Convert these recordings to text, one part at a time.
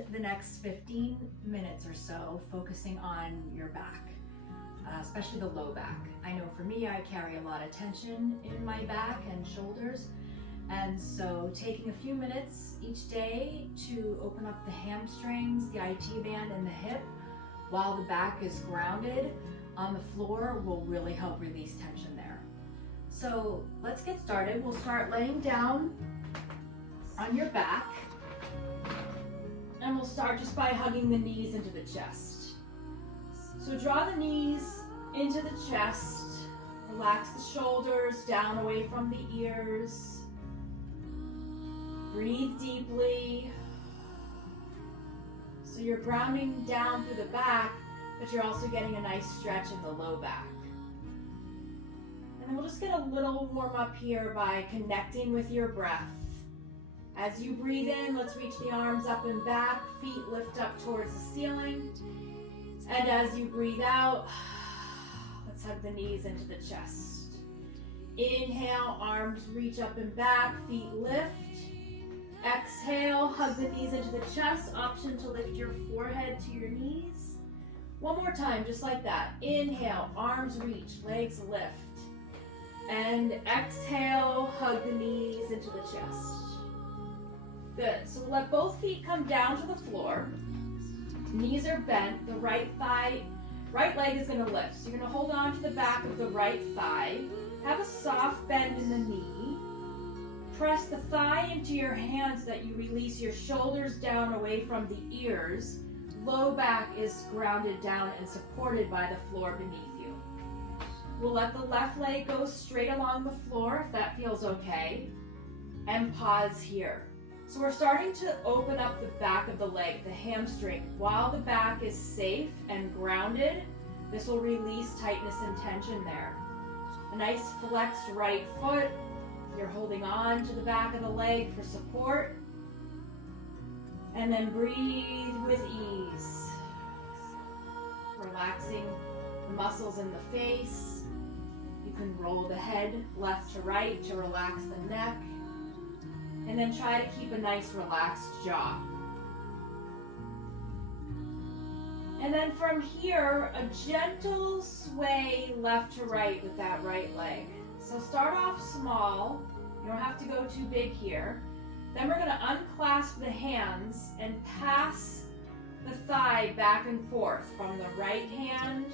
spend the next 15 minutes or so focusing on your back, especially the low back. I know for me, I carry a lot of tension in my back and shoulders, and so taking a few minutes each day to open up the hamstrings, the IT band, and the hip while the back is grounded on the floor will really help release tension there. So let's get started. We'll start laying down on your back, and we'll start just by hugging the knees into the chest. So draw the knees into the chest, relax the shoulders down away from the ears. Breathe deeply. So you're grounding down through the back, but you're also getting a nice stretch in the low back. And then we'll just get a little warm up here by connecting with your breath. As you breathe in, let's reach the arms up and back, feet lift up towards the ceiling. And as you breathe out, let's hug the knees into the chest. Inhale, arms reach up and back, feet lift. Exhale, hug the knees into the chest. Option to lift your forehead to your knees. One more time, just like that. Inhale, arms reach, legs lift. And exhale, hug the knees into the chest. Good, so let both feet come down to the floor. Knees are bent, the right leg is gonna lift. So you're gonna hold on to the back of the right thigh. Have a soft bend in the knee. Press the thigh into your hands so that you release your shoulders down away from the ears. Low back is grounded down and supported by the floor beneath you. We'll let the left leg go straight along the floor if that feels okay. And pause here. So we're starting to open up the back of the leg, the hamstring. While the back is safe and grounded, this will release tightness and tension there. A nice flexed right foot. You're holding on to the back of the leg for support. And then breathe with ease. Relaxing the muscles in the face. You can roll the head left to right to relax the neck. And then try to keep a nice relaxed jaw. And then from here, a gentle sway left to right with that right leg. So start off small. You don't have to go too big here. Then we're going to unclasp the hands and pass the thigh back and forth from the right hand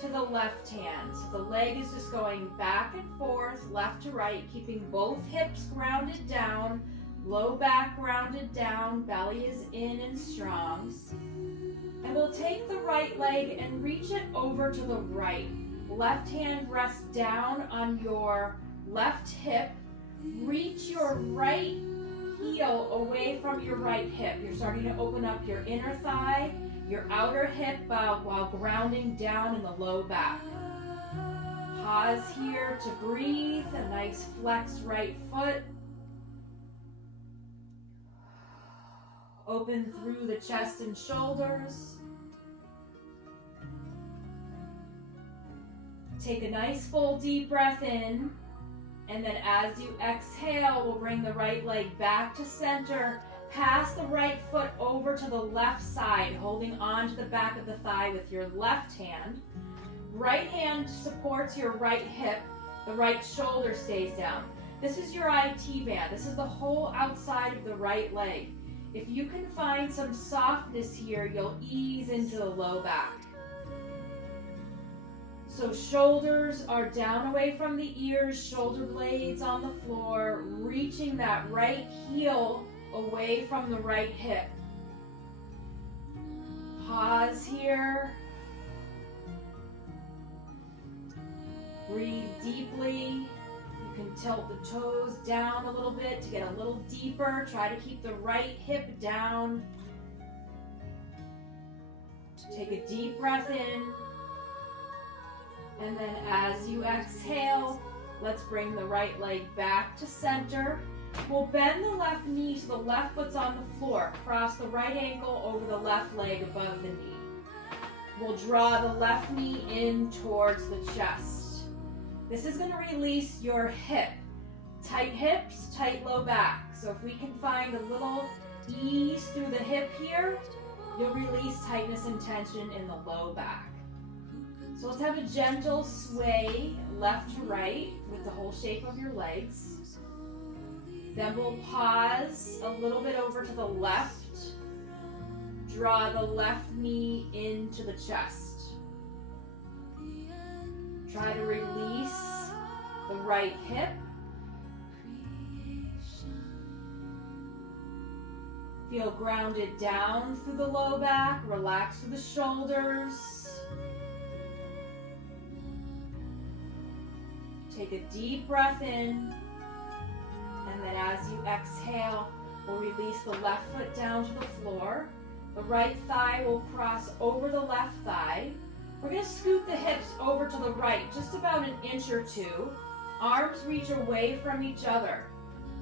to the left hand. So the leg is just going back and forth, left to right, keeping both hips grounded down, low back grounded down, belly is in and strong. And we'll take the right leg and reach it over to the right. Left hand rests down on your left hip. Reach your right heel away from your right hip. You're starting to open up your inner thigh, your outer hip while grounding down in the low back. Pause here to breathe, a nice flexed right foot. Open through the chest and shoulders. Take a nice full deep breath in, and then as you exhale, we'll bring the right leg back to center. Pass the right foot over to the left side, holding on to the back of the thigh with your left hand. Right hand supports your right hip. The right shoulder stays down. This is your IT band. This is the whole outside of the right leg. If you can find some softness here, you'll ease into the low back. So shoulders are down away from the ears, shoulder blades on the floor, reaching that right heel away from the right hip. Pause here. Breathe deeply. You can tilt the toes down a little bit to get a little deeper. Try to keep the right hip down. Take a deep breath in. And then as you exhale, let's bring the right leg back to center. We'll bend the left knee so the left foot's on the floor. Cross the right ankle over the left leg above the knee. We'll draw the left knee in towards the chest. This is going to release your hip. Tight hips, tight low back. So if we can find a little ease through the hip here, you'll release tightness and tension in the low back. So let's have a gentle sway left to right with the whole shape of your legs. Then we'll pause a little bit over to the left. Draw the left knee into the chest. Try to release the right hip. Feel grounded down through the low back. Relax through the shoulders. Take a deep breath in. And then as you exhale, we'll release the left foot down to the floor. The right thigh will cross over the left thigh. We're going to scoot the hips over to the right, just about an inch or two. Arms reach away from each other.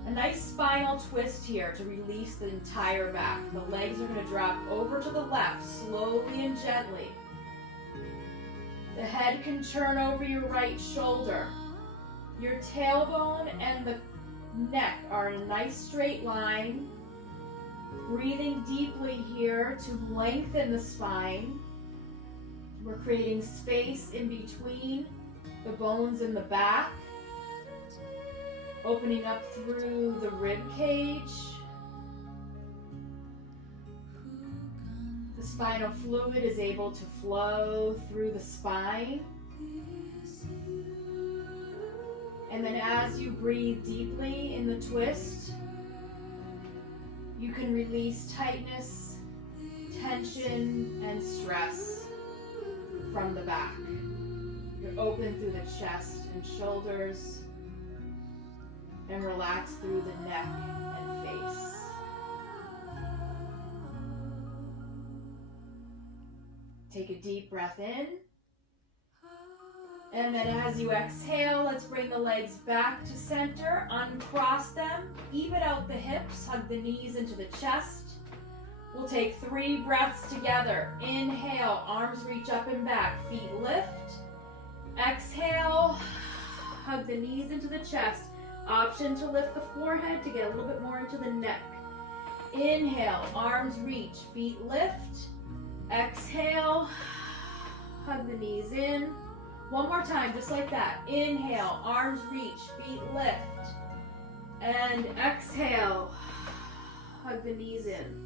A nice spinal twist here to release the entire back. The legs are going to drop over to the left, slowly and gently. The head can turn over your right shoulder. Your tailbone and the neck are in a nice straight line. Breathing deeply here to lengthen the spine. We're creating space in between the bones in the back. Opening up through the rib cage. The spinal fluid is able to flow through the spine. And then as you breathe deeply in the twist, you can release tightness, tension, and stress from the back. You're open through the chest and shoulders, and relax through the neck and face. Take a deep breath in. And then as you exhale, let's bring the legs back to center, uncross them, even out the hips, hug the knees into the chest. We'll take 3 breaths together. Inhale, arms reach up and back, feet lift. Exhale, hug the knees into the chest. Option to lift the forehead to get a little bit more into the neck. Inhale, arms reach, feet lift. Exhale, hug the knees in. One more time, just like that. Inhale, arms reach, feet lift. And exhale, hug the knees in.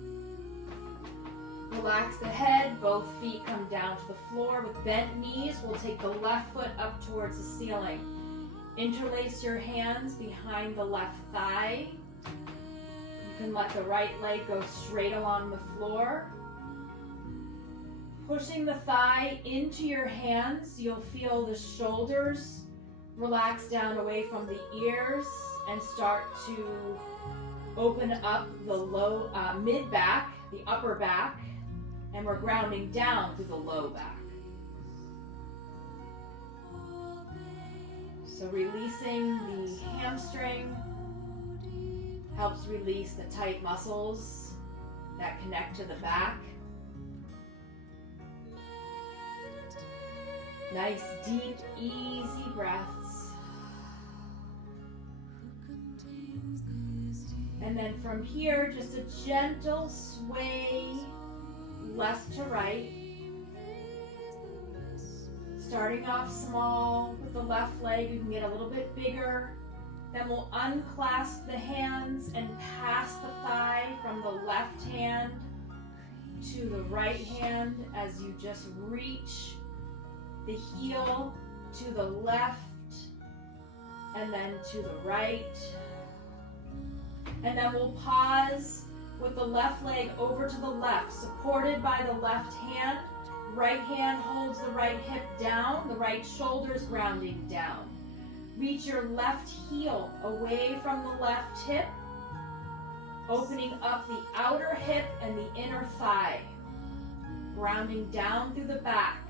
Relax the head, both feet come down to the floor. With bent knees, we'll take the left foot up towards the ceiling. Interlace your hands behind the left thigh. You can let the right leg go straight along the floor. Pushing the thigh into your hands, you'll feel the shoulders relax down away from the ears and start to open up the low mid back, the upper back, and we're grounding down through the low back. So releasing the hamstring helps release the tight muscles that connect to the back. Nice, deep, easy breaths. And then from here, just a gentle sway left to right. Starting off small with the left leg, you can get a little bit bigger. Then we'll unclasp the hands and pass the thigh from the left hand to the right hand as you just reach the heel to the left and then to the right. And then we'll pause with the left leg over to the left, supported by the left hand. Right hand holds the right hip down, the right shoulder's grounding down. Reach your left heel away from the left hip, opening up the outer hip and the inner thigh, grounding down through the back.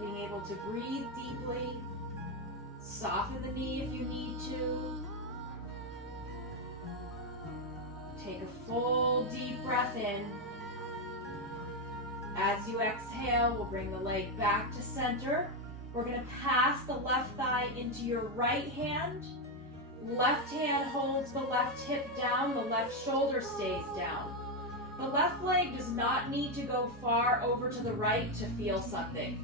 Being able to breathe deeply, soften the knee if you need to. Take a full deep breath in. As you exhale, we'll bring the leg back to center. We're going to pass the left thigh into your right hand. Left hand holds the left hip down, the left shoulder stays down. The left leg does not need to go far over to the right to feel something.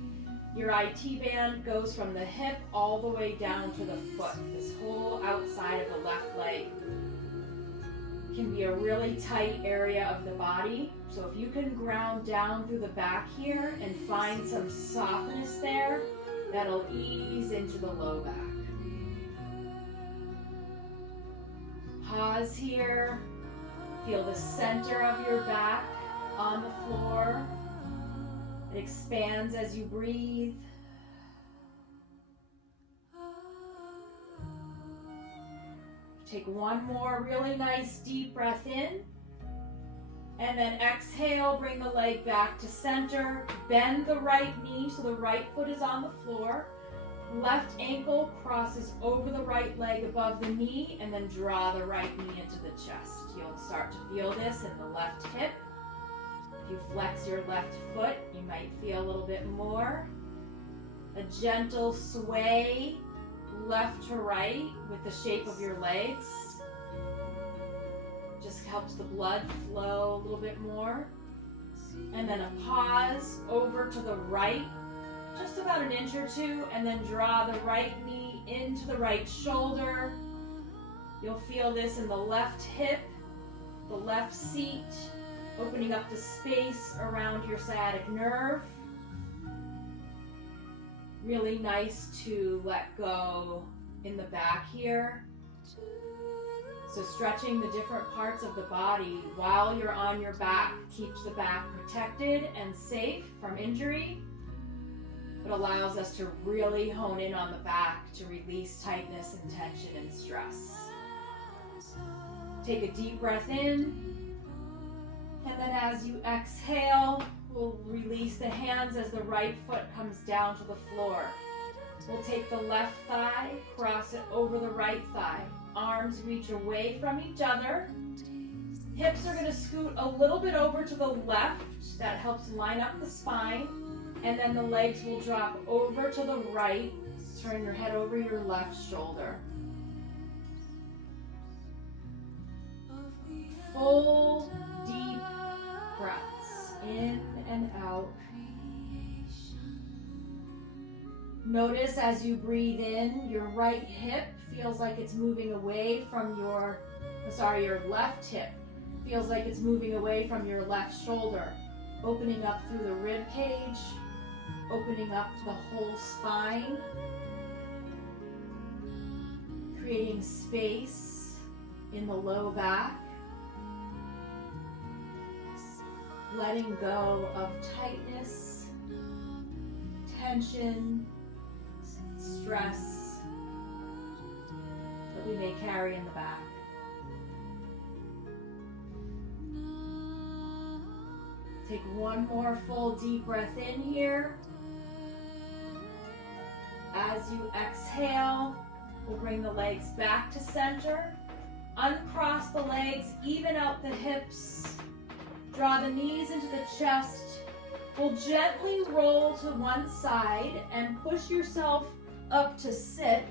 Your IT band goes from the hip all the way down to the foot. This whole outside of the left leg can be a really tight area of the body. So if you can ground down through the back here and find some softness there, that'll ease into the low back. Pause here. Feel the center of your back on the floor. It expands as you breathe. Take one more really nice deep breath in. And then exhale, bring the leg back to center. Bend the right knee so the right foot is on the floor. Left ankle crosses over the right leg above the knee, and then draw the right knee into the chest. You'll start to feel this in the left hip. If you flex your left foot, you might feel a little bit more. A gentle sway left to right with the shape of your legs. Just helps the blood flow a little bit more. And then a pause over to the right, just about an inch or two, and then draw the right knee into the right shoulder. You'll feel this in the left hip, the left seat, opening up the space around your sciatic nerve. Really nice to let go in the back here. So stretching the different parts of the body while you're on your back keeps the back protected and safe from injury, but allows us to really hone in on the back to release tightness and tension and stress. Take a deep breath in, and then as you exhale, we'll release the hands as the right foot comes down to the floor. We'll take the left thigh, cross it over the right thigh. Arms reach away from each other. Hips are going to scoot a little bit over to the left. That helps line up the spine. And then the legs will drop over to the right. Turn your head over your left shoulder. Full, deep breaths in and out. Notice as you breathe in, your right hip feels like it's moving away from your left hip feels like it's moving away from your left shoulder, opening up through the rib cage, opening up the whole spine, creating space in the low back, letting go of tightness, tension, stress that we may carry in the back. Take one more full deep breath in here. As you exhale, we'll bring the legs back to center. Uncross the legs, even out the hips. Draw the knees into the chest. We'll gently roll to one side and push yourself up to sit.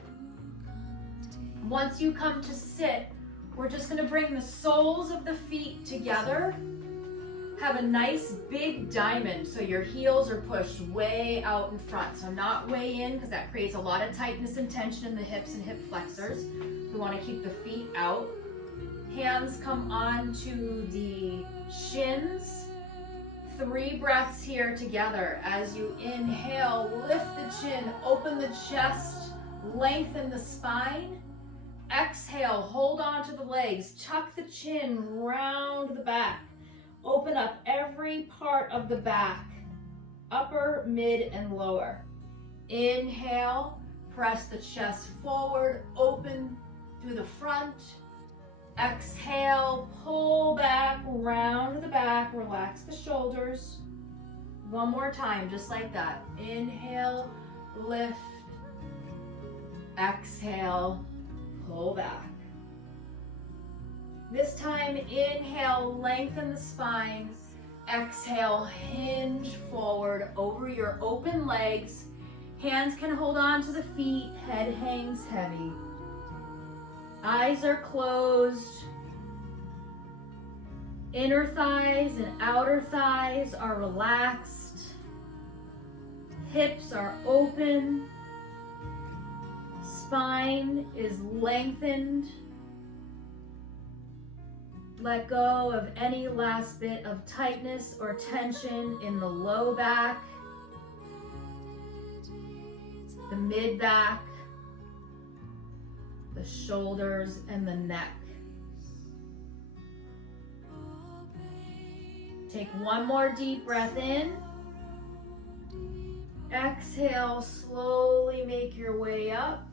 Once you come to sit, we're just going to bring the soles of the feet together. Have a nice big diamond so your heels are pushed way out in front. So not way in, because that creates a lot of tightness and tension in the hips and hip flexors. We want to keep the feet out. Hands come onto the shins. 3 breaths here together. As you inhale, lift the chin, open the chest, lengthen the spine. Exhale, hold on to the legs, tuck the chin, round the back. Open up every part of the back, upper, mid, and lower. Inhale, press the chest forward, open through the front. Exhale, pull back, round the back, relax the shoulders. One more time, just like that. Inhale, lift. Exhale, pull back. This time, inhale, lengthen the spine. Exhale, hinge forward over your open legs. Hands can hold on to the feet, head hangs heavy. Eyes are closed. Inner thighs and outer thighs are relaxed. Hips are open. Spine is lengthened. Let go of any last bit of tightness or tension in the low back, the mid back, the shoulders, and the neck. Take one more deep breath in. Exhale, slowly make your way up.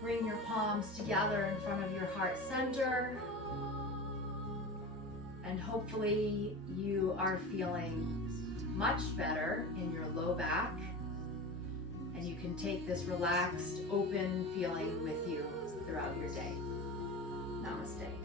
Bring your palms together in front of your heart center. And hopefully you are feeling much better in your low back. And you can take this relaxed, open feeling with you throughout your day. Namaste.